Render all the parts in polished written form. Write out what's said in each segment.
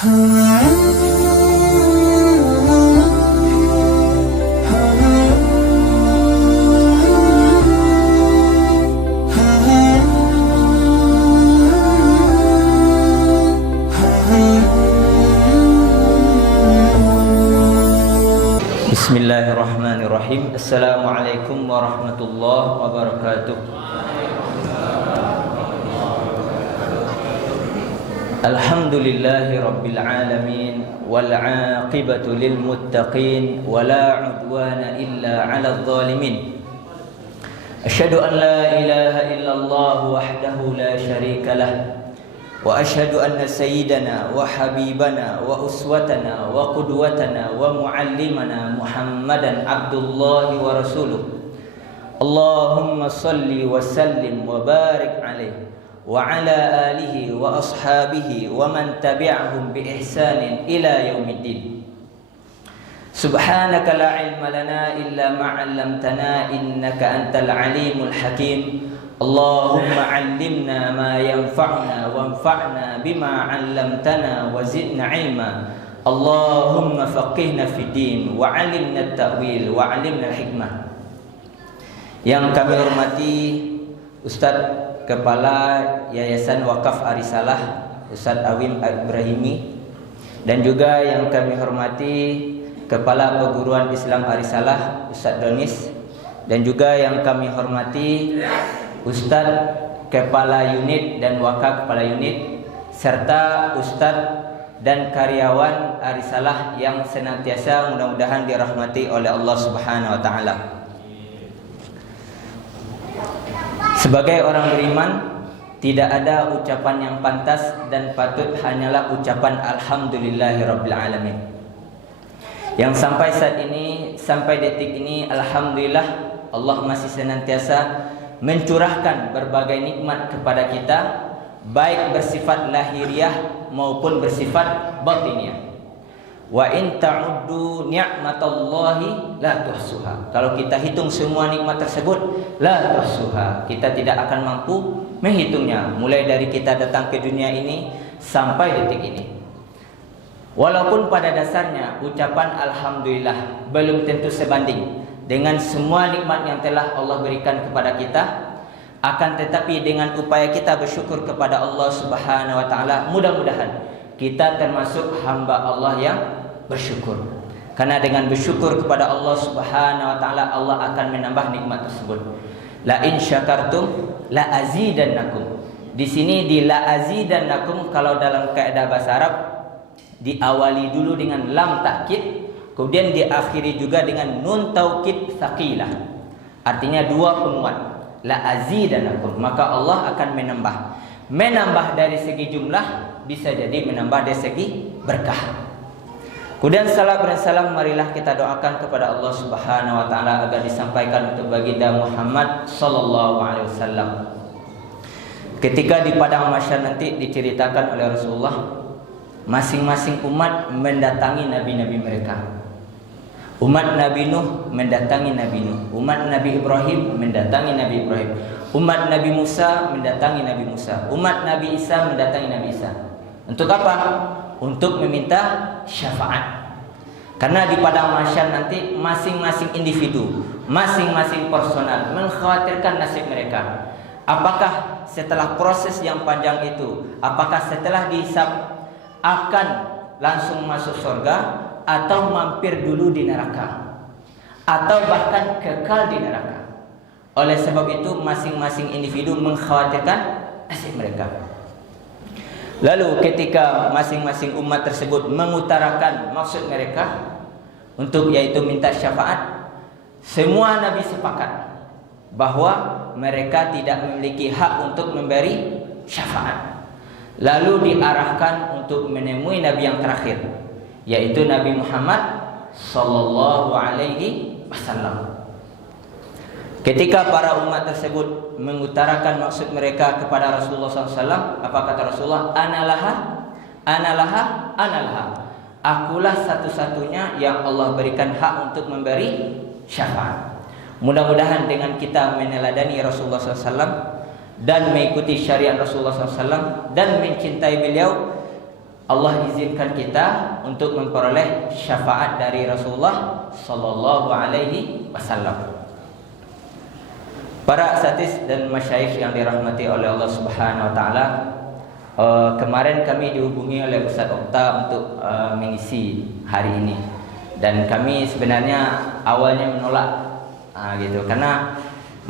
Bismillahirrahmanirrahim. Assalamualaikum warahmatullahi wabarakatuh. Alhamdulillahi rabbil alamin wal 'aqibatu lil muttaqin wala 'udwana illa 'alal zalimin. Asyhadu an la ilaha illallah wahdahu la syarika lah. Wa asyhadu anna sayyidana wa habibana wa uswatana wa qudwatana wa muallimana Muhammadan abdullahi wa rasuluh. Allahumma salli wa sallim wa barik alaihi wa ala alihi wa ashabihi wa man tabi'ahum bi ihsanin ila yaumiddin. Subhanaka la ilma lana illa ma 'allamtana innaka antal alimul hakim. Allahumma 'allimna ma yanfa'una wanfa'na bima 'allamtana wa zidna 'ilma. Allahumma faqihna fid din wa 'allimna at-ta'wil wa 'allimna al-hikmah. Yang kami hormati Ustaz Kepala Yayasan Wakaf Arisalah Ustaz Awim Ibrahimi, dan juga yang kami hormati Kepala Perguruan Islam Arisalah Ustaz Donis, dan juga yang kami hormati Ustadz Kepala Unit dan Wakaf Kepala Unit, serta Ustadz dan karyawan Arisalah yang senantiasa mudah-mudahan dirahmati oleh Allah Subhanahu wa Ta'ala. Sebagai orang beriman, tidak ada ucapan yang pantas dan patut hanyalah ucapan Alhamdulillahirabbil alamin. Yang sampai saat ini, sampai detik ini, alhamdulillah Allah masih senantiasa mencurahkan berbagai nikmat kepada kita, baik bersifat lahiriah maupun bersifat batiniah. Wa in ta'uddu ni'matallahi la tuhsuha. Kalau kita hitung semua nikmat tersebut, la tuhsuha, kita tidak akan mampu menghitungnya, mulai dari kita datang ke dunia ini sampai detik ini. Walaupun pada dasarnya ucapan alhamdulillah belum tentu sebanding dengan semua nikmat yang telah Allah berikan kepada kita, akan tetapi dengan upaya kita bersyukur kepada Allah Subhanahu wa Ta'ala, mudah-mudahan kita termasuk hamba Allah yang bersyukur. Karena dengan bersyukur kepada Allah Subhanahu wa Ta'ala, Allah akan menambah nikmat tersebut. La in syakartum la azidannakum. Di sini di la azidannakum, kalau dalam kaidah bahasa Arab diawali dulu dengan lam takkid, kemudian diakhiri juga dengan nun taukid tsaqilah. Artinya dua penguat. La azidanakum, maka Allah akan menambah. Menambah dari segi jumlah, bisa jadi menambah dari segi berkah. Kemudian salat dan salam marilah kita doakan kepada Allah Subhanahu wa Ta'ala agar disampaikan untuk baginda Muhammad sallallahu alaihi wasallam. Ketika di padang mahsyar nanti diceritakan oleh Rasulullah, masing-masing umat mendatangi nabi-nabi mereka. Umat Nabi Nuh mendatangi Nabi Nuh, umat Nabi Ibrahim mendatangi Nabi Ibrahim, umat Nabi Musa mendatangi Nabi Musa, umat Nabi Isa mendatangi Nabi Isa. Untuk apa? Untuk meminta syafaat. Karena di padang mahsyar nanti masing-masing individu, masing-masing personal mengkhawatirkan nasib mereka. Apakah setelah proses yang panjang itu, apakah setelah dihisab akan langsung masuk surga, atau mampir dulu di neraka, atau bahkan kekal di neraka. Oleh sebab itu masing-masing individu mengkhawatirkan nasib mereka. Lalu ketika masing-masing umat tersebut mengutarakan maksud mereka untuk yaitu minta syafaat, semua nabi sepakat bahwa mereka tidak memiliki hak untuk memberi syafaat. Lalu diarahkan untuk menemui nabi yang terakhir, yaitu Nabi Muhammad sallallahu alaihi wasallam. Ketika para umat tersebut mengutarakan maksud mereka kepada Rasulullah SAW, apa kata Rasulullah? Analaha, analaha, analaha. Akulah satu-satunya yang Allah berikan hak untuk memberi syafaat. Mudah-mudahan dengan kita meneladani Rasulullah SAW dan mengikuti syariat Rasulullah SAW dan mencintai beliau, Allah izinkan kita untuk memperoleh syafaat dari Rasulullah sallallahu alaihi wasallam. Para asatidz dan masyayikh yang dirahmati oleh Allah Subhanahu wa taala, kemarin kami dihubungi oleh Ustaz Okta untuk mengisi hari ini. Dan kami sebenarnya awalnya menolak gitu, karena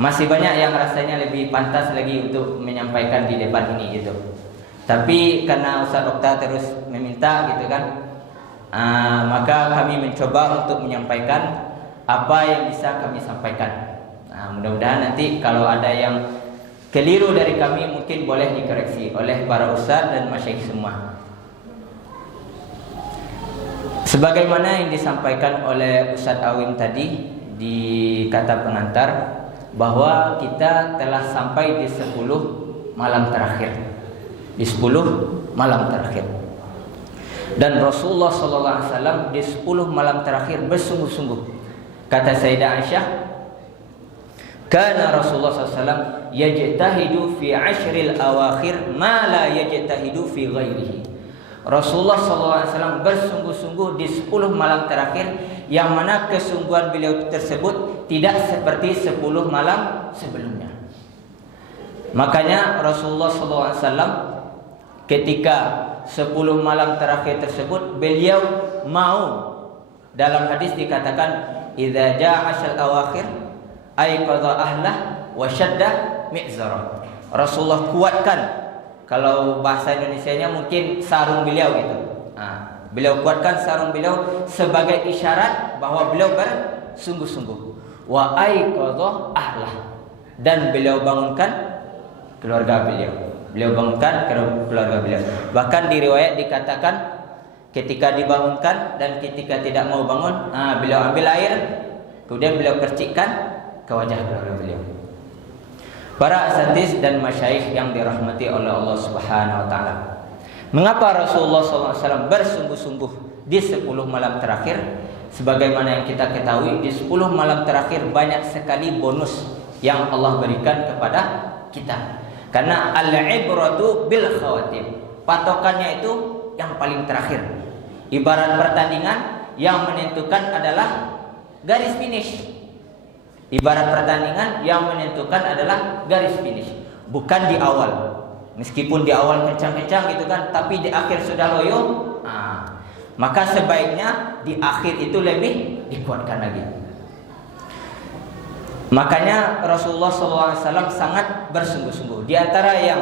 masih banyak yang rasanya lebih pantas lagi untuk menyampaikan di depan ini gitu. Tapi karena Ustaz Okta terus meminta gitu kan, maka kami mencoba untuk menyampaikan apa yang bisa kami sampaikan. Mudah-mudahan nanti kalau ada yang keliru dari kami mungkin boleh dikoreksi oleh para ustaz dan masyayikh semua. Sebagaimana yang disampaikan oleh Ustaz Awim tadi di kata pengantar, bahwa kita telah sampai di 10 malam terakhir. Di 10 malam terakhir. Dan Rasulullah SAW di 10 malam terakhir bersungguh-sungguh. Kata Sayyidah Aisyah, kana Rasulullah SAW yajtahidu fi 'ashril awakhir ma la yajtahidu fi ghairihi. Rasulullah SAW bersungguh-sungguh di 10 malam terakhir, yang mana kesungguhan beliau tersebut tidak seperti 10 malam sebelumnya. Makanya Rasulullah SAW ketika 10 malam terakhir tersebut, beliau mau, dalam hadis dikatakan idza jaa asyal awakhir ay qadha ahlah wa syadda mi'zara. Rasulullah kuatkan, kalau bahasa Indonesianya mungkin sarung beliau gitu. Beliau kuatkan sarung beliau sebagai isyarat bahwa beliau bersungguh-sungguh. Wa aiqadha ahlah, dan beliau bangunkan keluarga beliau. Beliau bangunkan keluarga beliau. Bahkan di riwayat dikatakan ketika dibangunkan dan ketika tidak mau bangun, beliau ambil air, kemudian beliau percikkan ke wajah keluarga beliau. Para asatidz dan masyayikh yang dirahmati oleh Allah Subhanahu wa taala, mengapa Rasulullah SAW bersungguh-sungguh di 10 malam terakhir? Sebagaimana yang kita ketahui, di 10 malam terakhir banyak sekali bonus yang Allah berikan kepada kita. Karena al-ibratu bil khawatim, patokannya itu yang paling terakhir. Ibarat pertandingan, yang menentukan adalah garis finish. Ibarat pertandingan, yang menentukan adalah garis finish, bukan di awal. Meskipun di awal kencang-kencang gitu kan, tapi di akhir sudah loyo. Maka sebaiknya di akhir itu lebih dikuatkan lagi. Makanya Rasulullah SAW sangat bersungguh-sungguh. Di antara yang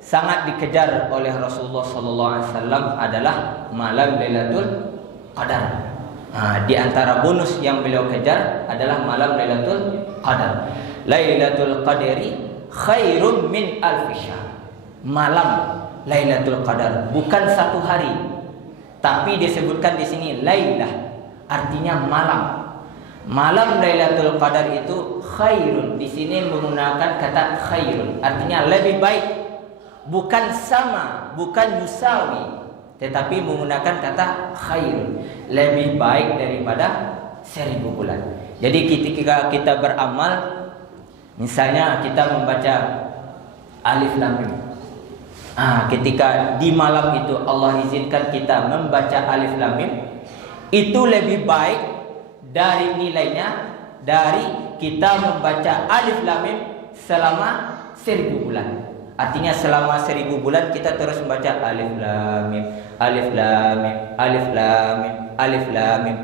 sangat dikejar oleh Rasulullah SAW adalah malam Lailatul Qadar. Di antara bonus yang beliau kejar adalah malam Lailatul Qadar. Lailatul Qadri khairun min alfi syahr. Malam Lailatul Qadar, bukan satu hari, tapi disebutkan di sini lailah, artinya malam. Malam Lailatul Qadar itu khairun, di sini menggunakan kata khairun, artinya lebih baik, bukan sama, bukan yusawi, tetapi menggunakan kata khairun, lebih baik daripada 1000 bulan. Jadi ketika kita beramal, misalnya kita membaca Alif Lam Mim, ketika di malam itu Allah izinkan kita membaca Alif Lam Mim, itu lebih baik dari nilainya dari kita membaca Alif Lam Mim selama 1000 bulan. Artinya selama 1000 bulan kita terus membaca Alif Lam Mim, Alif Lam Mim, Alif Lam Mim, Alif Lam Mim.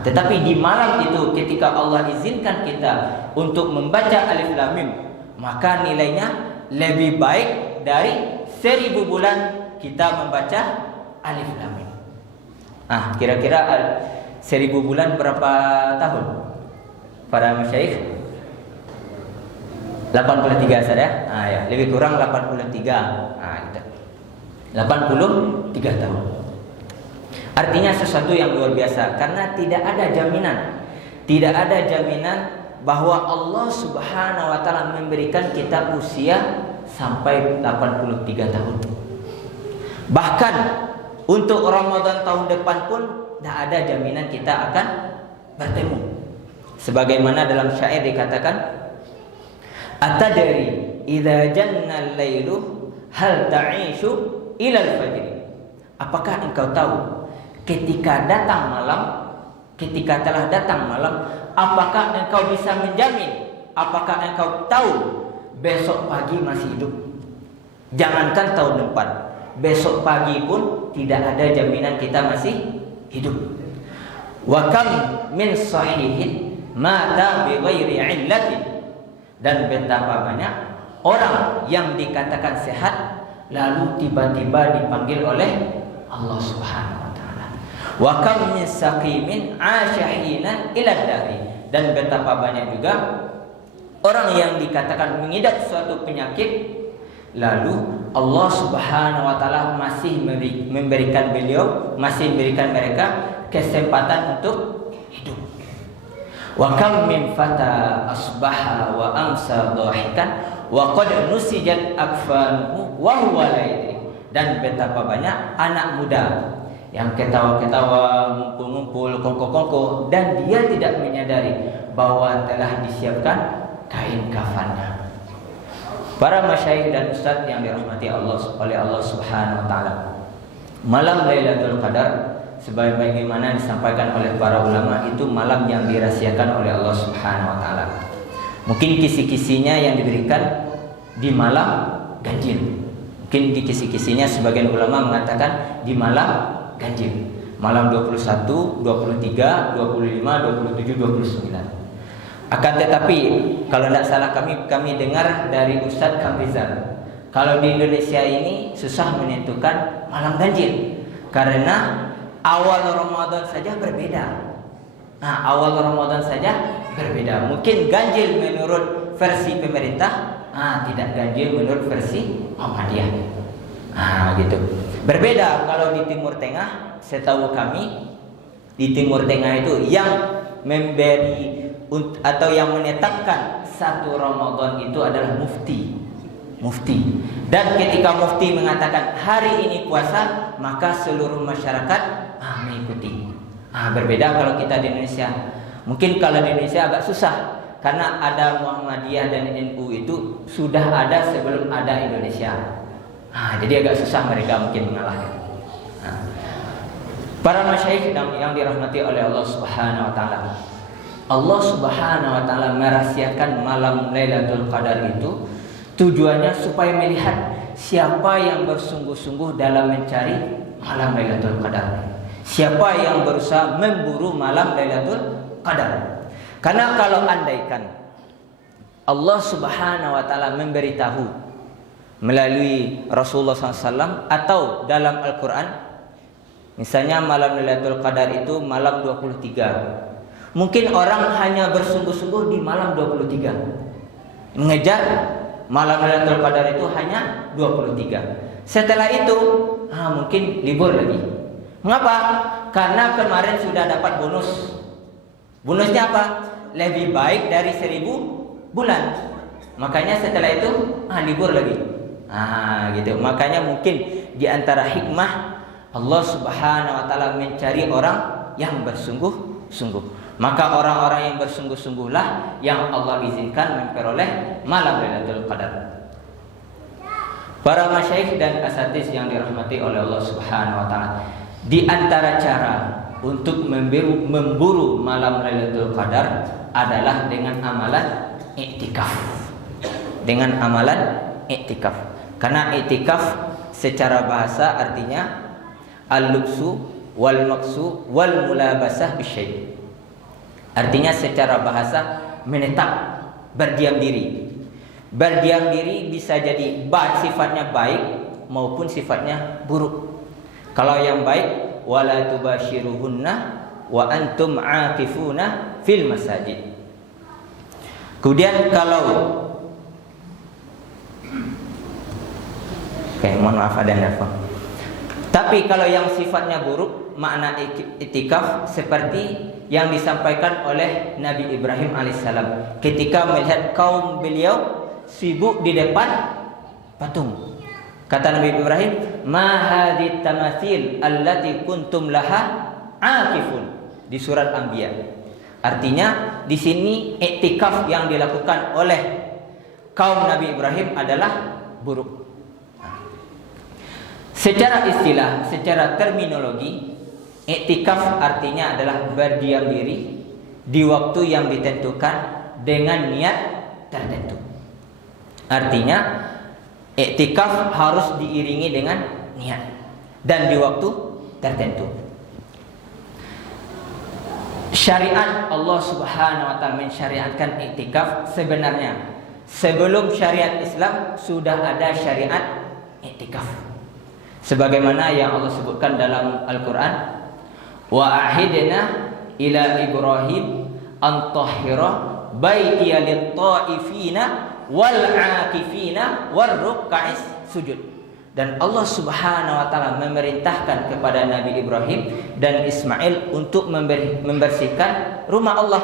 Tetapi di malam itu ketika Allah izinkan kita untuk membaca Alif Lam Mim, maka nilainya lebih baik dari 1000 bulan kita membaca Alif Lam Mim. Kira-kira 1000 bulan berapa tahun? Para masyayikh 83 saja. Ya, lebih kurang 83. Gitu. 83 tahun. Artinya sesuatu yang luar biasa, karena tidak ada jaminan. Tidak ada jaminan bahwa Allah Subhanahu wa taala memberikan kita usia sampai 83 tahun. Bahkan untuk Ramadan tahun depan pun tidak ada jaminan kita akan bertemu. Sebagaimana dalam syair dikatakan, atadri idza janna al-lailu hal ta'ishu ila al-fajr. apakah engkau tahu ketika telah datang malam, apakah engkau bisa menjamin, apakah engkau tahu besok pagi masih hidup? Jangankan tahun depan, besok pagi pun tidak ada jaminan kita masih hidup. Wa kam min sahihin mata bi ghairi illatin, dan betapa banyak orang yang dikatakan sehat lalu tiba-tiba dipanggil oleh Allah Subhanahu wa taala. Wa kam min saqimin asyahinan ila dari, dan betapa banyak juga orang yang dikatakan mengidap suatu penyakit lalu Allah Subhanahu wa taala masih memberikan mereka kesempatan untuk hidup. Wa kam min fata asbaha wa amsa dhahikan wa qad nusijat akfanuhu wa huwa la yadri, dan betapa banyak anak muda yang ketawa-ketawa, ngumpul-ngumpul, kongko-kongko, dan dia tidak menyadari bahwa telah disiapkan kain kafannya. Para masyayikh dan ustaz yang dirahmati oleh Allah Subhanahu wa taala, malam Lailatul Qadar sebagaimana disampaikan oleh para ulama itu malam yang dirahasiakan oleh Allah Subhanahu wa taala. Mungkin kisi-kisinya yang diberikan di malam ganjil. Mungkin di kisi-kisinya sebagian ulama mengatakan di malam ganjil. Malam 21, 23, 25, 27, 29. Akan tetapi kalau tidak salah kami dengar dari Ustadz Kamrizal, kalau di Indonesia ini susah menentukan malam ganjil karena awal Ramadan saja berbeda. Awal Ramadan saja berbeda. Mungkin ganjil menurut versi pemerintah, tidak ganjil menurut versi Muhammadiyah. Gitu. Berbeda kalau di Timur Tengah. Setahu kami di Timur Tengah itu yang memberi atau yang menetapkan satu Ramadan itu adalah mufti. Dan ketika mufti mengatakan hari ini puasa, maka seluruh masyarakat mengikuti. Berbeda kalau kita di Indonesia. Mungkin kalau di Indonesia agak susah karena ada Muhammadiyah dan NU itu sudah ada sebelum ada Indonesia. Jadi agak susah mereka mungkin mengalahkan. Para masyayikh yang dirahmati oleh Allah Subhanahu wa taala, Allah Subhanahu wa taala merahasiakan malam Lailatul Qadar itu tujuannya supaya melihat siapa yang bersungguh-sungguh dalam mencari malam Lailatul Qadar. Siapa yang berusaha memburu malam Lailatul Qadar. Karena kalau andaikan Allah Subhanahu wa taala memberitahu melalui Rasulullah SAW atau dalam Al-Quran, misalnya malam Lailatul Qadar itu malam 23. Mungkin orang hanya bersungguh-sungguh di malam 23. Mengejar malam Lailatul Qadar itu hanya 23. Setelah itu mungkin libur lagi. Mengapa? Karena kemarin sudah dapat bonus. Bonusnya apa? Lebih baik dari 1000 bulan. Makanya setelah itu libur lagi. Gitu. Makanya mungkin di antara hikmah Allah Subhanahu wa taala mencari orang yang bersungguh-sungguh. Maka orang-orang yang bersungguh-sungguhlah yang Allah izinkan memperoleh malam Lailatul Qadar. Para masyayikh dan asatiz yang dirahmati oleh Allah Subhanahu wa taala, di antara cara untuk memburu malam Lailatul Qadar adalah dengan amalan i'tikaf. Dengan amalan i'tikaf. Karena i'tikaf secara bahasa artinya al-lubsu wal maksu wal mulabasah bisyai'. Artinya secara bahasa menetap, berdiam diri. Berdiam diri bisa jadi sifatnya baik maupun sifatnya buruk. Kalau yang baik, wala tubashiruhunna wa antum aakifuna fil masajid. Kemudian kalau mohon maaf ada nelfon. Tapi kalau yang sifatnya buruk, makna i'tikaf seperti yang disampaikan oleh Nabi Ibrahim alaihissalam ketika melihat kaum beliau sibuk di depan patung. Kata Nabi Ibrahim, "Ma hadhi tamathil allati kuntum laha aakifun." Di surat Anbiya. Artinya di sini i'tikaf yang dilakukan oleh kaum Nabi Ibrahim adalah buruk. Secara istilah, secara terminologi, iktikaf artinya adalah berdiam diri di waktu yang ditentukan dengan niat tertentu. Artinya iktikaf harus diiringi dengan niat dan di waktu tertentu. Syariat Allah Subhanahu wa taala mensyariatkan iktikaf sebenarnya sebelum syariat Islam sudah ada syariat iktikaf. Sebagaimana yang Allah sebutkan dalam Al-Qur'an, wa ahidna ila Ibrahim an tahhira baitiya lit-ta'ifina wal 'akifina war ruk'is sujud. Dan Allah Subhanahu wa taala memerintahkan kepada Nabi Ibrahim dan Ismail untuk membersihkan rumah Allah.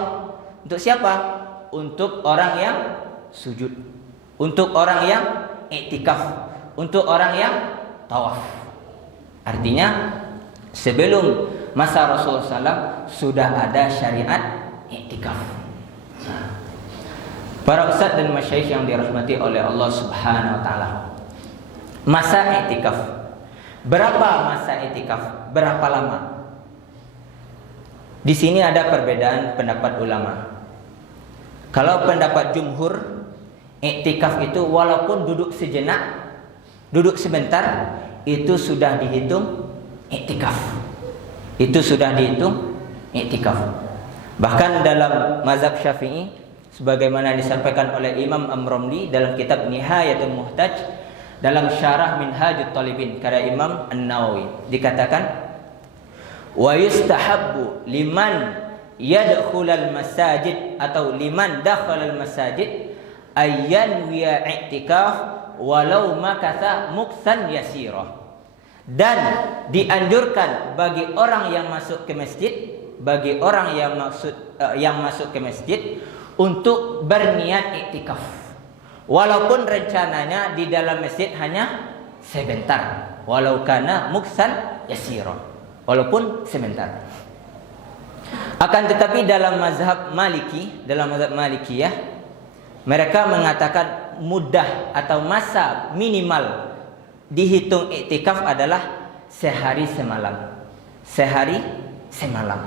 Untuk siapa? Untuk orang yang sujud, untuk orang yang iktikaf, untuk orang yang tawaf. Artinya sebelum masa Rasulullah SAW sudah ada syariat iktikaf. Para ustaz dan masyayikh yang dirahmati oleh Allah Subhanahu wa taala, masa iktikaf, berapa masa iktikaf? Berapa lama? Di sini ada perbedaan pendapat ulama. Kalau pendapat jumhur, iktikaf itu walaupun duduk sejenak, duduk sebentar, itu sudah dihitung iktikaf. Itu sudah dihitung iktikaf. Bahkan dalam mazhab Syafi'i, sebagaimana disampaikan oleh Imam Amromli dalam kitab Nihayatul Muhtaj, dalam syarah Minhajut Talibin karya Imam An-Nawawi, dikatakan wa yustahabbu liman yadkhulal masajid atau liman dakhalal masajid ayyan wiya i'tikaf walau makatha muksan yasirah. Dan dianjurkan bagi orang yang masuk ke masjid, bagi orang yang masuk ke masjid untuk berniat iktikaf, walaupun rencananya di dalam masjid hanya sebentar, walau kana muksan yasira, walaupun sebentar. Akan tetapi dalam mazhab Maliki, dalam mazhab Malikiyah, mereka mengatakan mudah atau masa minimal dihitung iktikaf adalah sehari semalam. Sehari semalam.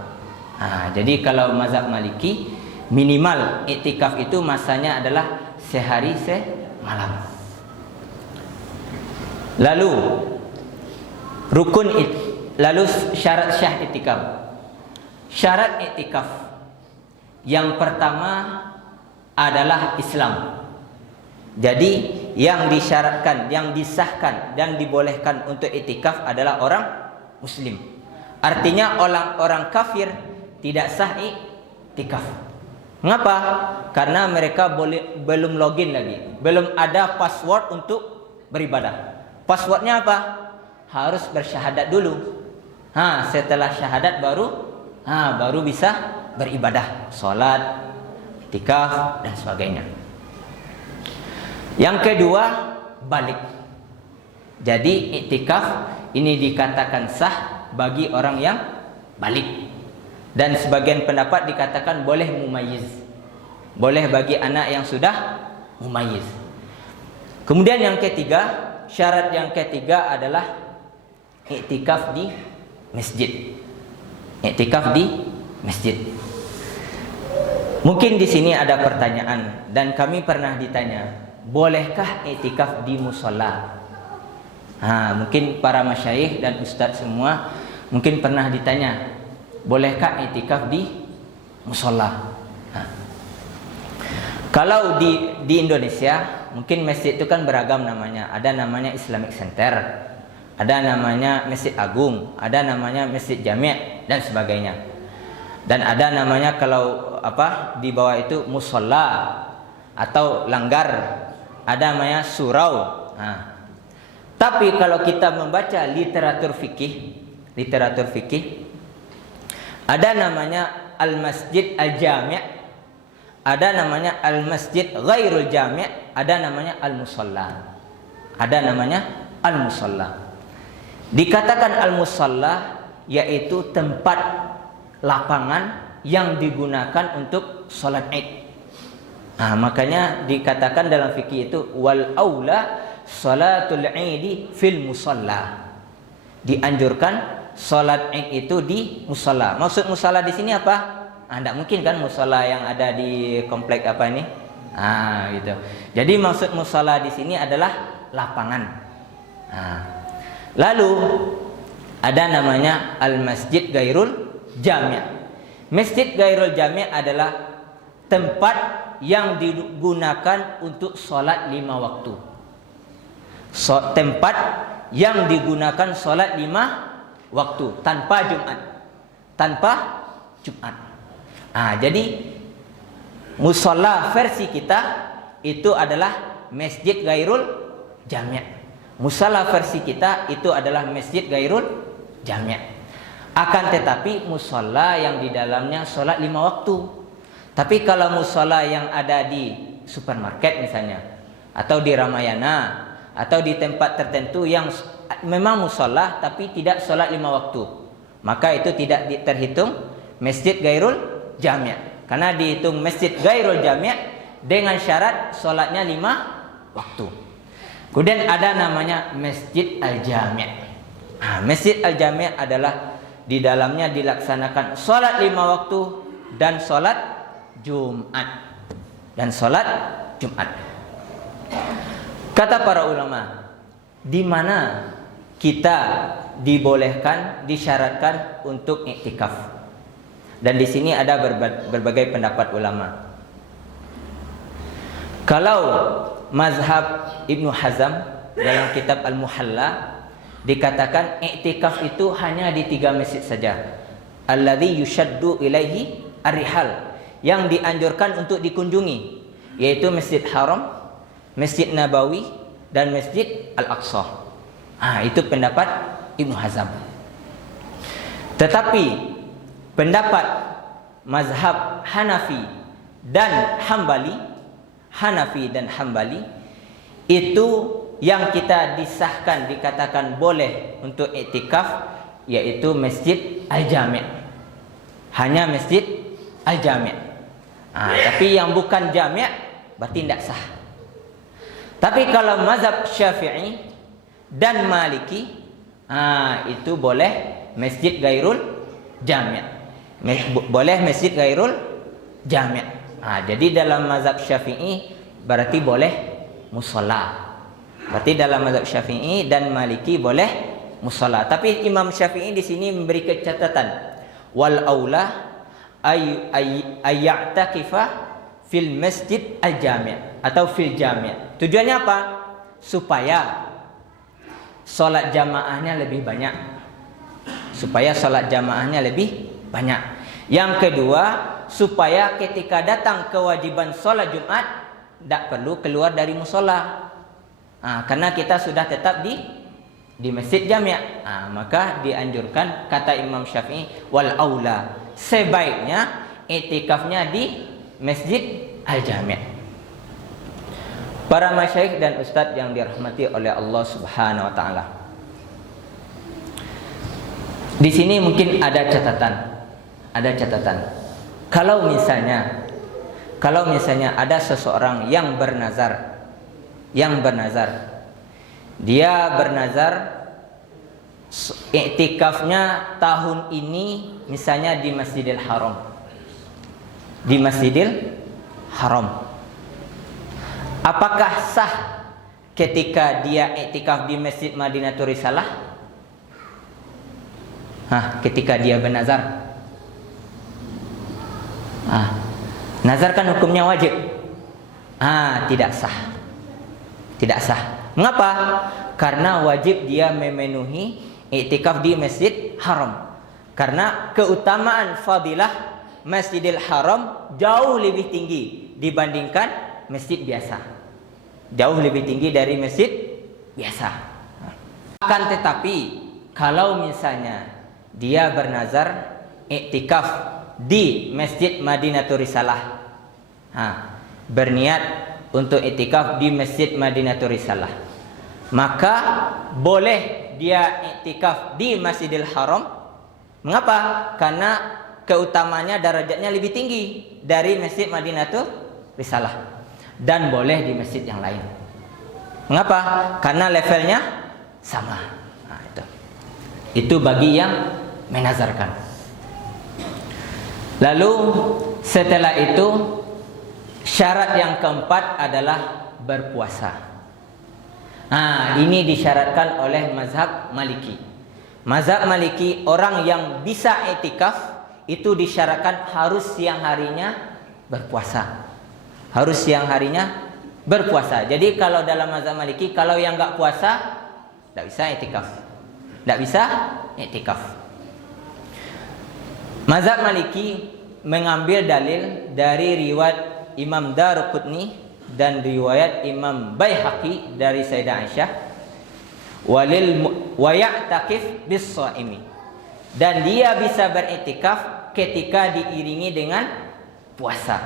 Jadi kalau mazhab Maliki, minimal iktikaf itu masanya adalah sehari semalam. Lalu lalu syarat syah iktikaf. Syarat iktikaf yang pertama adalah Islam. Jadi yang disyaratkan, yang disahkan dan dibolehkan untuk iktikaf adalah orang Muslim. Artinya orang kafir tidak sah iktikaf. Mengapa? Karena mereka belum login lagi, belum ada password untuk beribadah. Passwordnya apa? Harus bersyahadat dulu. Setelah syahadat baru bisa beribadah, sholat, iktikaf dan sebagainya. Yang kedua, balik. Jadi iktikaf ini dikatakan sah bagi orang yang balik. Dan sebagian pendapat dikatakan boleh mumayyiz. Boleh bagi anak yang sudah mumayyiz. Kemudian yang ketiga, syarat yang ketiga adalah iktikaf di masjid. Iktikaf di masjid. Mungkin di sini ada pertanyaan dan kami pernah ditanya, bolehkah iktikaf di musola? Mungkin para masyayikh dan ustadz semua mungkin pernah ditanya, bolehkah iktikaf di musola? Kalau di Indonesia, mungkin masjid itu kan beragam namanya. Ada namanya Islamic Center, ada namanya Masjid Agung, ada namanya Masjid Jami' dan sebagainya. Dan ada namanya kalau di bawah itu musola atau langgar, ada namanya surau. Tapi kalau kita membaca literatur fikih, ada namanya Al-Masjid Al-Jami', ada namanya Al-Masjid Ghairul Jami', ada namanya Al-Musalla. Ada namanya Al-Musalla. Dikatakan Al-Musalla yaitu tempat lapangan yang digunakan untuk sholat Id. Makanya dikatakan dalam fikih itu wal aula sholatul Idi fil musalla. dianjurkan sholat Id itu di musala. Maksud musala di sini apa? Tidak mungkin kan musala yang ada di komplek apa ini? Gitu. Jadi maksud musala di sini adalah lapangan. Lalu ada namanya al-masjid gairul jami'. Masjid gairul jami' adalah tempat yang digunakan untuk sholat 5 waktu. Tempat yang digunakan sholat 5 waktu tanpa Jumat. Jadi musalla versi kita itu adalah masjid gairul jami'. Musalla versi kita itu adalah masjid gairul jami'. Akan tetapi musalla yang di dalamnya sholat 5 waktu. Tapi kalau musalla yang ada di supermarket misalnya, atau di Ramayana, atau di tempat tertentu yang memang musalla tapi tidak sholat 5 waktu, maka itu tidak terhitung masjid gairul jami'. Karena dihitung masjid gairul jami' dengan syarat sholatnya 5 waktu. Kemudian ada namanya masjid al-jami'. Masjid al-jami' adalah di dalamnya dilaksanakan sholat 5 waktu dan sholat Jumat. Kata para ulama, di mana kita dibolehkan, disyaratkan untuk iktikaf. Dan di sini ada berbagai pendapat ulama. Kalau mazhab Ibnu Hazm dalam kitab Al-Muhalla dikatakan iktikaf itu hanya di 3 masjid saja. Alladzi yushaddu ilaihi ar-rihal, yang dianjurkan untuk dikunjungi, yaitu Masjid Haram, Masjid Nabawi, dan Masjid Al-Aqsa. Itu pendapat Ibnu Hazm. Tetapi pendapat mazhab Hanafi dan Hambali itu yang kita disahkan, dikatakan boleh untuk iktikaf, yaitu Masjid Al-Jami'. Hanya Masjid Al-Jami'. Tapi yang bukan jami' berarti tidak sah. Tapi kalau mazhab Syafi'i dan Maliki, itu boleh masjid gairul jami'. Boleh masjid gairul jami'. Jadi dalam mazhab Syafi'i berarti boleh musalla. Berarti dalam mazhab Syafi'i dan Maliki boleh musalla. Tapi Imam Syafi'i di sini memberi catatan, wal aula ayya'takifa fil masjid al-jami' atau fil jami'. Tujuannya apa? Supaya sholat jamaahnya lebih banyak. Yang kedua, supaya ketika datang kewajiban sholat Jumat tidak perlu keluar dari musola. Karena kita sudah tetap di masjid jami'. Maka dianjurkan, kata Imam Syafi'i, wal aula, sebaiknya iktikafnya di Masjid Al-Jami'. Para masyayikh dan ustadz yang dirahmati oleh Allah Subhanahu wa taala. Di sini mungkin ada catatan. Kalau misalnya ada seseorang yang bernazar, dia bernazar iktikafnya tahun ini misalnya di Masjidil Haram. Apakah sah ketika dia iktikaf di Masjid Madinatul Risalah? Ketika dia bernazar. Nazar kan hukumnya wajib. Tidak sah. Mengapa? Karena wajib dia memenuhi iktikaf di Masjid Haram. Karena keutamaan fadilah Masjidil Haram jauh lebih tinggi dibandingkan masjid biasa. Jauh lebih tinggi dari masjid biasa. Akan tetapi kalau misalnya dia bernazar iktikaf di Masjid Madinatul Risalah, berniat untuk iktikaf di Masjid Madinatul Risalah, maka boleh dia iktikaf di Masjidil Haram. Mengapa? Karena keutamanya derajatnya lebih tinggi dari Masjid Madinatul Risalah, dan boleh di masjid yang lain. Mengapa? Karena levelnya sama. Itu. Itu bagi yang menazarkan. Lalu setelah itu syarat yang keempat adalah berpuasa. Ini disyaratkan oleh mazhab Maliki. Mazhab Maliki, orang yang bisa i'tikaf itu disyaratkan harus siang harinya berpuasa. Harus siang harinya berpuasa. Jadi kalau dalam mazhab Maliki, kalau yang enggak puasa tidak bisa i'tikaf. Tidak bisa i'tikaf. Mazhab Maliki mengambil dalil dari riwayat Imam Daruqutni dan riwayat Imam Baihaqi dari Sayyidah Aisyah, wa ya'takif bis-shaimi, dan dia bisa beriktikaf ketika diiringi dengan puasa.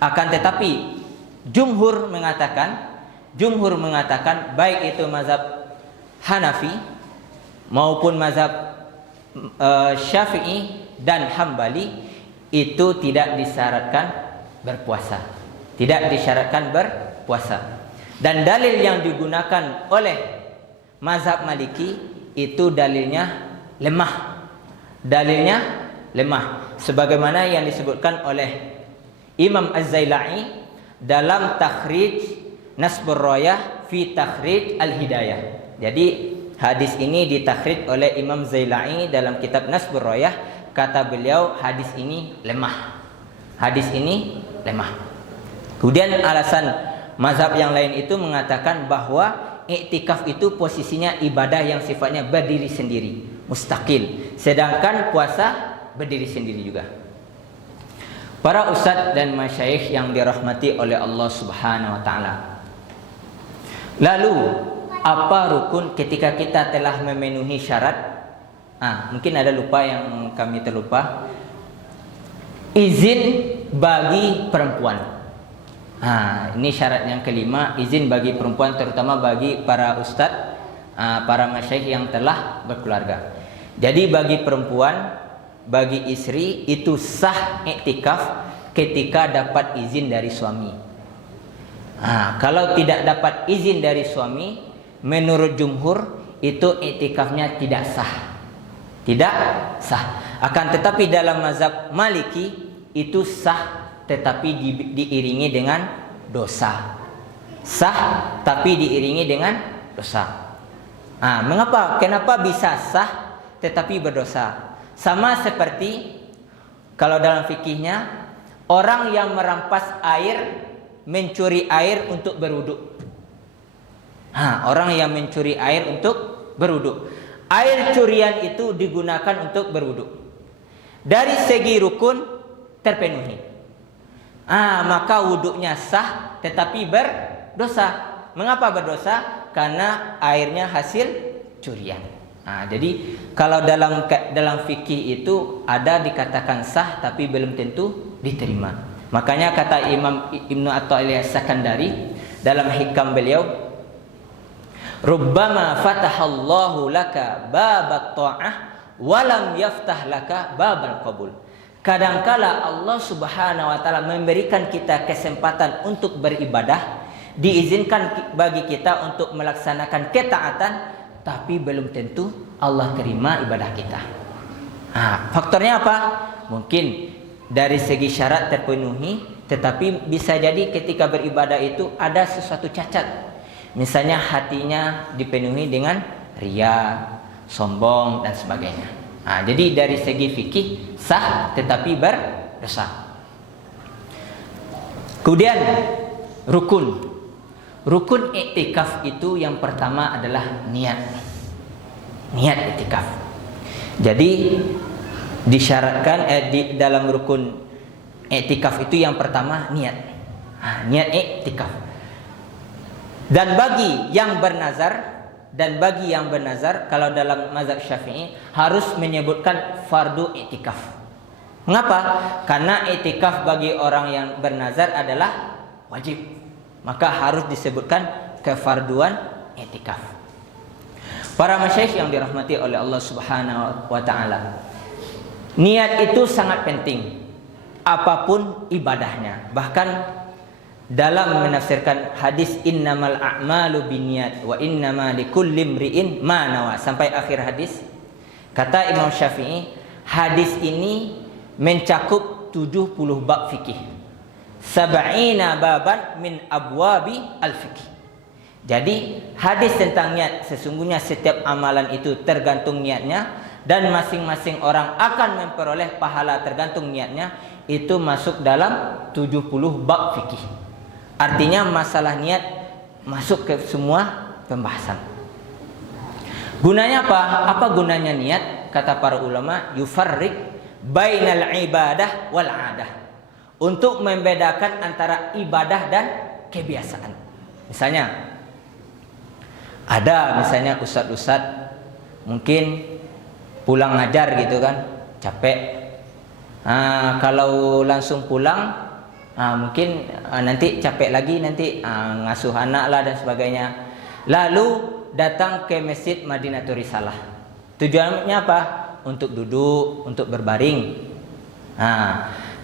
Akan tetapi jumhur mengatakan baik itu mazhab Hanafi maupun mazhab Syafi'i dan Hambali itu tidak disyaratkan berpuasa. Tidak disyaratkan berpuasa. Dan dalil yang digunakan oleh mazhab Maliki itu dalilnya lemah. Dalilnya lemah. Sebagaimana yang disebutkan oleh Imam Az-Zailai dalam takhrij Nasbur Rayah fi takhrij Al-Hidayah. Jadi hadis ini ditakhrij oleh Imam Zailai dalam kitab Nasbur Rayah. Kata beliau, hadis ini lemah. Hadis ini lemah. Kemudian alasan mazhab yang lain itu mengatakan bahwa i'tikaf itu posisinya ibadah yang sifatnya berdiri sendiri, mustaqil. Sedangkan puasa berdiri sendiri juga. Para ustadz dan masyayikh yang dirahmati oleh Allah Subhanahu wa taala. Lalu, apa rukun ketika kita telah memenuhi syarat? Mungkin ada lupa yang kami terlupa. Izin bagi perempuan. Ini syarat yang kelima, izin bagi perempuan, terutama bagi para ustadz, para masyayikh yang telah berkeluarga. Jadi bagi perempuan, bagi istri itu sah i'tikaf ketika dapat izin dari suami. Kalau tidak dapat izin dari suami, menurut jumhur itu i'tikafnya tidak sah. Tidak sah. Akan tetapi dalam mazhab Maliki itu sah tetapi diiringi dengan dosa. Sah tapi diiringi dengan dosa. Mengapa? Kenapa bisa sah tetapi berdosa? Sama seperti kalau dalam fikihnya orang yang merampas air, mencuri air untuk berwudu. Orang yang mencuri air untuk berwudu. Air curian itu digunakan untuk berwudu. Dari segi rukun terpenuhi. Maka wudunya sah tetapi berdosa. Mengapa berdosa? Karena airnya hasil curian. Jadi kalau dalam fikih itu ada dikatakan sah tapi belum tentu diterima. Makanya kata Imam Ibnu Athaillah Sakandari dalam hikam beliau, rubbama fatahallahu laka babat ta'ah walam yaftah laka babal qabul. Kadangkala Allah Subhanahu wa taala memberikan kita kesempatan untuk beribadah, diizinkan bagi kita untuk melaksanakan ketaatan, tapi belum tentu Allah terima ibadah kita. Faktornya apa? Mungkin dari segi syarat terpenuhi, tetapi bisa jadi ketika beribadah itu ada sesuatu cacat. Misalnya hatinya dipenuhi dengan riya, sombong dan sebagainya. Jadi dari segi fikih sah tetapi berdosa. Kemudian rukun. Rukun i'tikaf itu yang pertama adalah niat. Niat i'tikaf. Jadi disyaratkan di dalam rukun i'tikaf itu yang pertama niat. Niat i'tikaf. Dan bagi yang bernazar, kalau dalam mazhab Syafi'i harus menyebutkan fardu i'tikaf. Mengapa? Karena i'tikaf bagi orang yang bernazar adalah wajib. Maka harus disebutkan kefarduan i'tikaf. Para masyayikh yang dirahmati oleh Allah Subhanahu wa taala. Niat itu sangat penting apapun ibadahnya. Bahkan dalam menafsirkan hadis innamal a'malu binniyat wa innama likulli imri'in ma nawa sampai akhir hadis, Kata Imam Syafi'i, hadis ini mencakup 70 bab fikih. Sab'ina baban min abwabi al-fikih. Jadi hadis tentang niat, sesungguhnya setiap amalan itu tergantung niatnya, dan masing-masing orang akan memperoleh pahala tergantung niatnya, itu masuk dalam 70 bab fikih. Artinya masalah niat masuk ke semua pembahasan. Gunanya apa? Apa gunanya niat? Kata para ulama, yufarriq bainal ibadah wal adah. Untuk membedakan antara ibadah dan kebiasaan. Misalnya, ada misalnya ustadz-ustadz mungkin pulang ngajar gitu kan, capek. Kalau langsung pulang, mungkin nanti capek lagi, nanti ngasuh anak lah dan sebagainya. Lalu datang ke Masjid Madinatul Risalah. Tujuannya apa? Untuk duduk, untuk berbaring.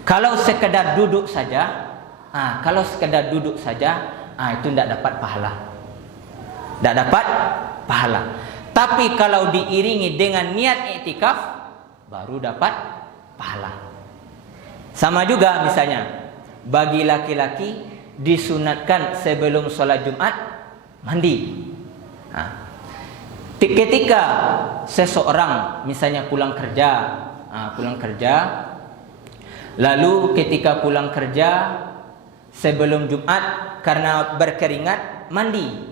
Kalau sekedar duduk saja, itu tidak dapat pahala. Tidak dapat pahala. Tapi kalau diiringi dengan niat iktikaf, baru dapat pahala. Sama juga misalnya, bagi laki-laki disunatkan sebelum sholat Jumat mandi. Ketika seseorang misalnya pulang kerja, lalu ketika pulang kerja sebelum Jumat karena berkeringat mandi,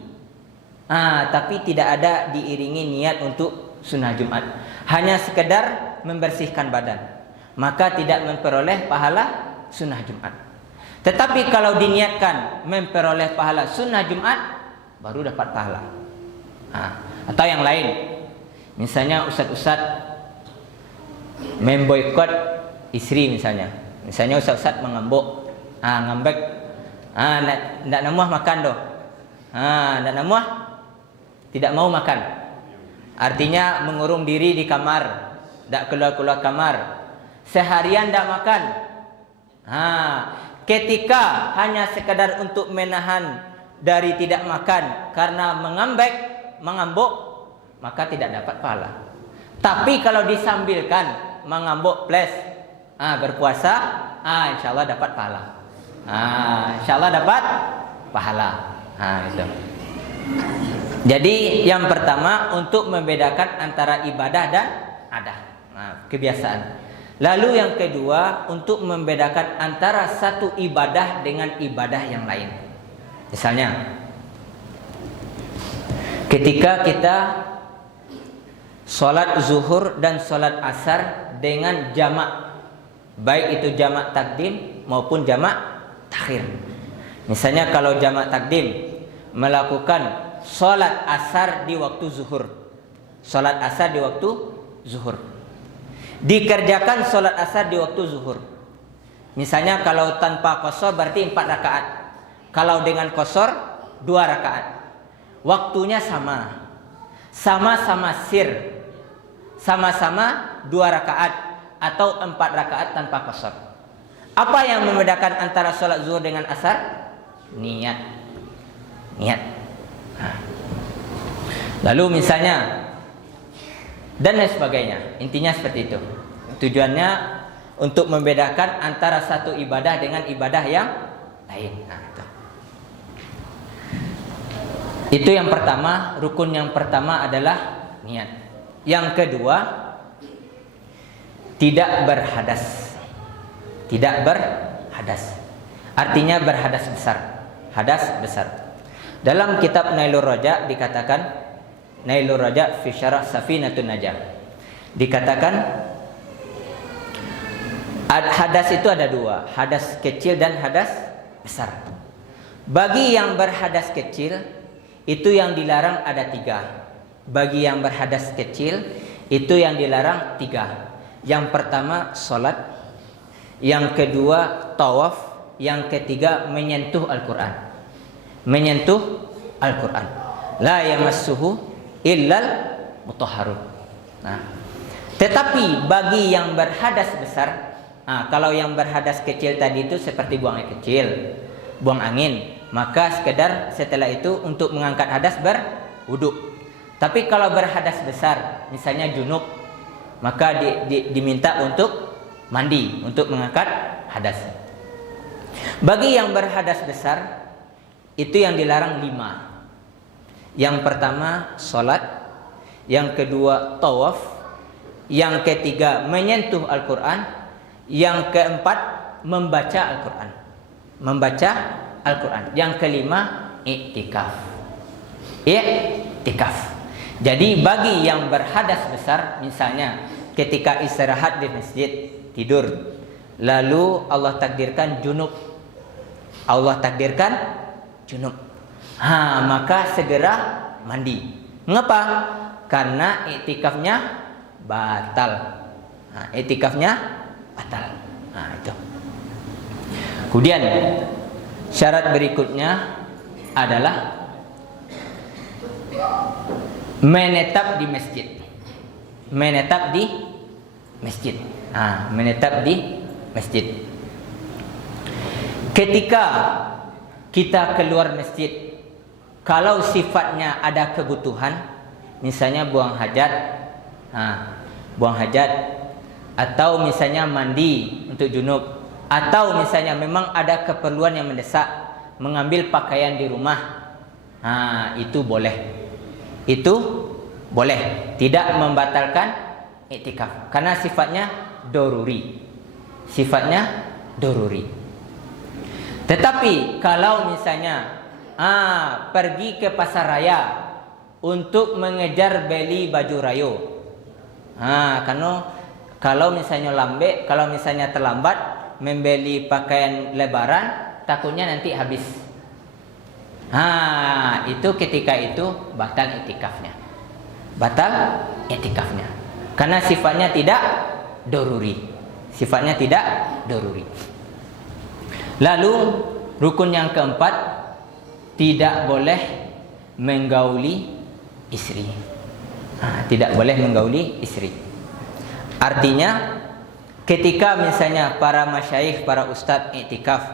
tapi tidak ada diiringi niat untuk sunnah Jumat, hanya sekedar membersihkan badan, maka tidak memperoleh pahala sunnah Jumat. Tetapi kalau diniatkan memperoleh pahala sunnah Jumat, baru dapat pahala. Atau yang lain, misalnya ustadz-ustadz memboikot istri misalnya ustadz-ustadz ngambek, ndak namuah makan doh, ndak namuah, tidak mau makan, artinya mengurung diri di kamar, ndak keluar kamar, seharian ndak makan. Ketika hanya sekedar untuk menahan dari tidak makan karena mengambuk, maka tidak dapat pahala. Tapi kalau disambilkan mengambuk plus berpuasa, insya Allah dapat pahala. Insya Allah dapat pahala. Itu. Jadi yang pertama untuk membedakan antara ibadah dan adah, kebiasaan. Lalu yang kedua untuk membedakan antara satu ibadah dengan ibadah yang lain. Misalnya, ketika kita sholat zuhur dan sholat asar dengan jamak, baik itu jamak takdim maupun jamak takhir. Misalnya kalau jamak takdim melakukan sholat asar di waktu zuhur, dikerjakan sholat asar di waktu zuhur. Misalnya kalau tanpa qasar berarti 4 rakaat, kalau dengan qasar 2 rakaat. Waktunya sama-sama sir, sama-sama 2 rakaat atau 4 rakaat tanpa qasar. Apa yang membedakan antara sholat zuhur dengan asar? Niat. Lalu misalnya dan lain sebagainya. Intinya seperti itu. Tujuannya untuk membedakan antara satu ibadah dengan ibadah yang lain. Itu yang pertama, rukun yang pertama adalah niat. Yang kedua, tidak berhadas. Artinya berhadas besar. Hadas besar. Dalam kitab Nailur Raja dikatakan, Nailur Raja fi syarah Safinatun Najah, dikatakan hadas itu ada 2, hadas kecil dan hadas besar. Bagi yang berhadas kecil itu yang dilarang ada 3. Bagi yang berhadas kecil itu yang dilarang 3. Yang pertama sholat, yang kedua tawaf, yang ketiga menyentuh Al-Quran. La yamassuhu illal mutahharun. Tetapi bagi yang berhadas besar, kalau yang berhadas kecil tadi itu seperti buang air kecil, buang angin, maka sekedar setelah itu untuk mengangkat hadas berwudu. Tapi kalau berhadas besar, misalnya junub, maka diminta untuk mandi, untuk mengangkat hadas. Bagi yang berhadas besar, itu yang dilarang 5. Yang pertama salat, yang kedua tawaf, yang ketiga menyentuh Al-Quran, yang keempat membaca Al-Quran. Membaca Al-Quran. Yang kelima iktikaf. Iktikaf. Jadi bagi yang berhadas besar, misalnya ketika istirahat di masjid, tidur, lalu Allah takdirkan junub. Allah takdirkan junub. Maka segera mandi. Mengapa? Karena iktikafnya batal. Iktikafnya batal. Itu. Kemudian syarat berikutnya adalah menetap di masjid. Menetap di masjid. Menetap di masjid. Ketika kita keluar masjid, kalau sifatnya ada kebutuhan, misalnya buang hajat, atau misalnya mandi untuk junub, atau misalnya memang ada keperluan yang mendesak, mengambil pakaian di rumah, itu boleh. Itu boleh, tidak membatalkan iktikaf karena sifatnya doruri. Sifatnya doruri. Tetapi kalau misalnya pergi ke pasar raya untuk mengejar beli baju rayo, karena kalau misalnya kalau misalnya terlambat membeli pakaian lebaran, takutnya nanti habis. Itu ketika itu batal iktikafnya. Batal iktikafnya. Karena sifatnya tidak doruri. Sifatnya tidak doruri. Lalu rukun yang keempat, tidak boleh menggauli istri. Tidak boleh menggauli istri. Artinya ketika misalnya para masyayikh, para ustadz iktikaf,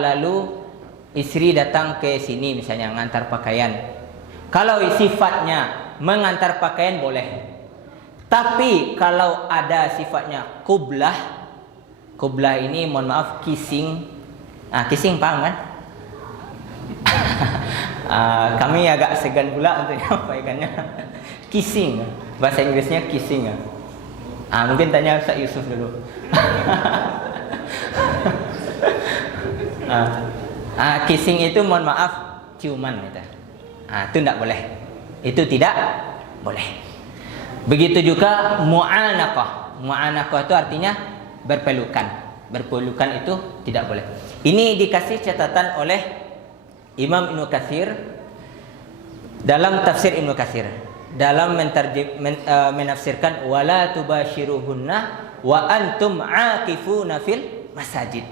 lalu istri datang ke sini misalnya mengantar pakaian. Kalau sifatnya mengantar pakaian boleh. Tapi kalau ada sifatnya qublah ini mohon maaf kissing. Kissing paham kan? Kami agak segan pula untuk menyampaikannya. Kissing, bahasa Inggrisnya kissing. Mungkin tanya Ustaz Yusuf dulu. Kissing itu mohon maaf ciuman gitu. Itu tidak boleh. Itu tidak boleh. Begitu juga mu'anaqah. Mu'anaqah itu artinya berpelukan. Berpelukan itu tidak boleh. Ini dikasih catatan oleh Imam Ibnu Katsir dalam tafsir Ibnu Katsir, dalam menafsirkan wala tubashiruhunna wa antum aakifuna fil masajid.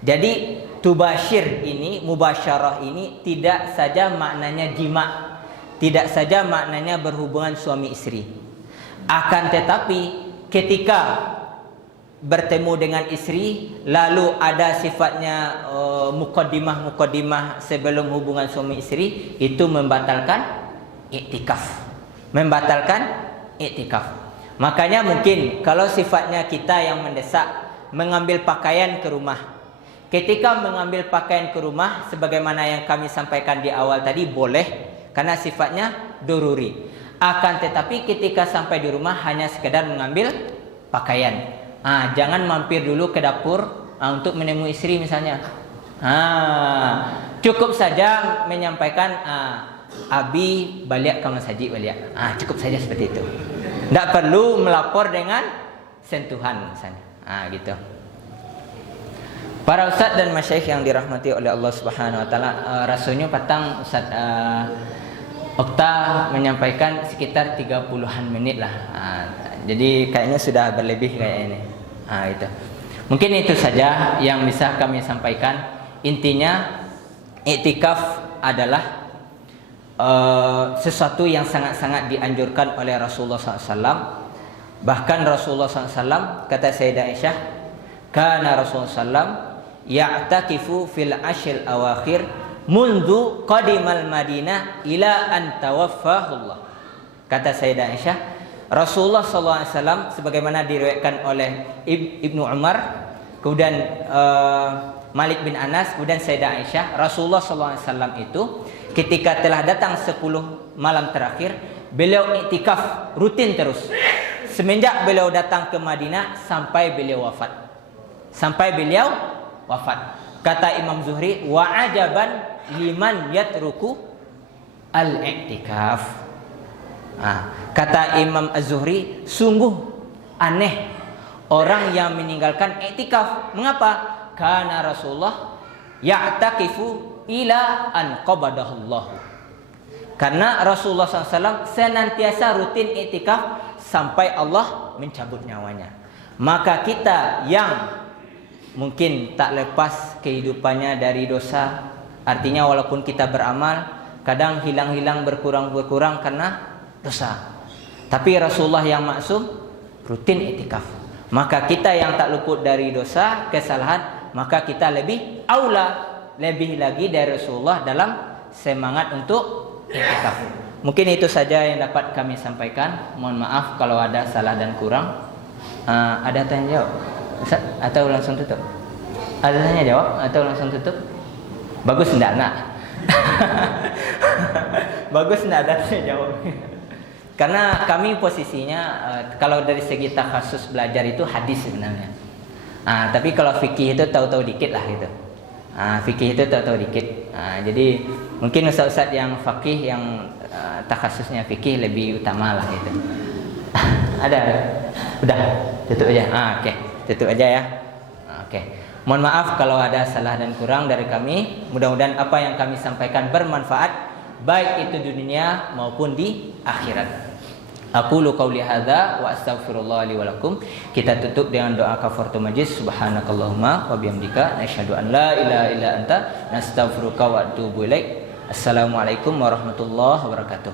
Jadi tubashir ini, mubasyarah ini tidak saja maknanya jima, tidak saja maknanya berhubungan suami istri. Akan tetapi ketika bertemu dengan istri lalu ada sifatnya muqaddimah sebelum hubungan suami istri, itu membatalkan iktikaf. Membatalkan iktikaf. Makanya mungkin kalau sifatnya kita yang mendesak mengambil pakaian ke rumah. Ketika mengambil pakaian ke rumah sebagaimana yang kami sampaikan di awal tadi boleh karena sifatnya doruri. Akan tetapi ketika sampai di rumah hanya sekedar mengambil pakaian. Jangan mampir dulu ke dapur untuk menemui istri misalnya. Cukup saja menyampaikan Abi balik kamar saji balik. Cukup saja seperti itu. Tidak perlu melapor dengan sentuhan misalnya. Gitu. Para ustaz dan masyayikh yang dirahmati oleh Allah Subhanahu wa taala, rasanya patang Ustaz Okta menyampaikan sekitar 30-an menit lah. Jadi kayaknya sudah berlebih kayak ini. Itu. Mungkin itu saja yang bisa kami sampaikan. Intinya iktikaf adalah sesuatu yang sangat-sangat dianjurkan oleh Rasulullah SAW. Bahkan Rasulullah SAW kata Sayyidah Aisyah, kana Rasulullah SAW ya'takifu fil ashil awakhir mundu qadimal Madinah ila an tawaffahullah. Kata Sayyidah Aisyah, Rasulullah SAW sebagaimana diriwayatkan oleh Ibnu Umar, kemudian Malik bin Anas, kemudian Sayyidah Aisyah, Rasulullah SAW itu ketika telah datang 10 malam terakhir, beliau iktikaf rutin terus semenjak beliau datang ke Madinah sampai beliau wafat. Sampai beliau wafat. Kata Imam Zuhri, wa ajaban liman yatruku al-i'tikaf. Kata Imam Az-Zuhri, sungguh aneh orang yang meninggalkan i'tikaf. Mengapa? Karena Rasulullah ya'takifu ila an qabadahullah. Karena Rasulullah SAW senantiasa rutin i'tikaf sampai Allah mencabut nyawanya. Maka kita yang mungkin tak lepas kehidupannya dari dosa, artinya walaupun kita beramal, kadang hilang-hilang, berkurang karena dosa. Tapi Rasulullah yang maksum rutin i'tikaf. Maka kita yang tak luput dari dosa, kesalahan, maka kita lebih aula, lebih lagi dari Rasulullah dalam semangat untuk i'tikaf. Mungkin itu saja yang dapat kami sampaikan. Mohon maaf kalau ada salah dan kurang. Ada tanya jawab Ustaz, atau langsung tutup? Ada tanya jawab atau langsung tutup? Bagus enggak nak? Bagus enggak ada tanya jawab? Karena kami posisinya kalau dari segi takhasus belajar itu hadis sebenarnya. Tapi kalau fikih itu tahu-tahu dikit lah gitu. Fikih itu tahu-tahu dikit. Jadi mungkin ustaz-ustaz yang fakih, yang takhasusnya fikih lebih utama lah gitu. Ada? Udah, tutup aja. Oke. Tutup aja ya. Oke. Mohon maaf kalau ada salah dan kurang dari kami. Mudah-mudahan apa yang kami sampaikan bermanfaat, baik itu di dunia maupun di akhirat. Aqulu qauli hadza wa astaghfirullah li wa lakum. Kita tutup dengan doa kafaratul majlis. Subhanakallahumma wa bihamdika nasyhadu an la ilaha illa anta nastaghfiruka wa atubu ilaik. Assalamualaikum warahmatullahi wabarakatuh.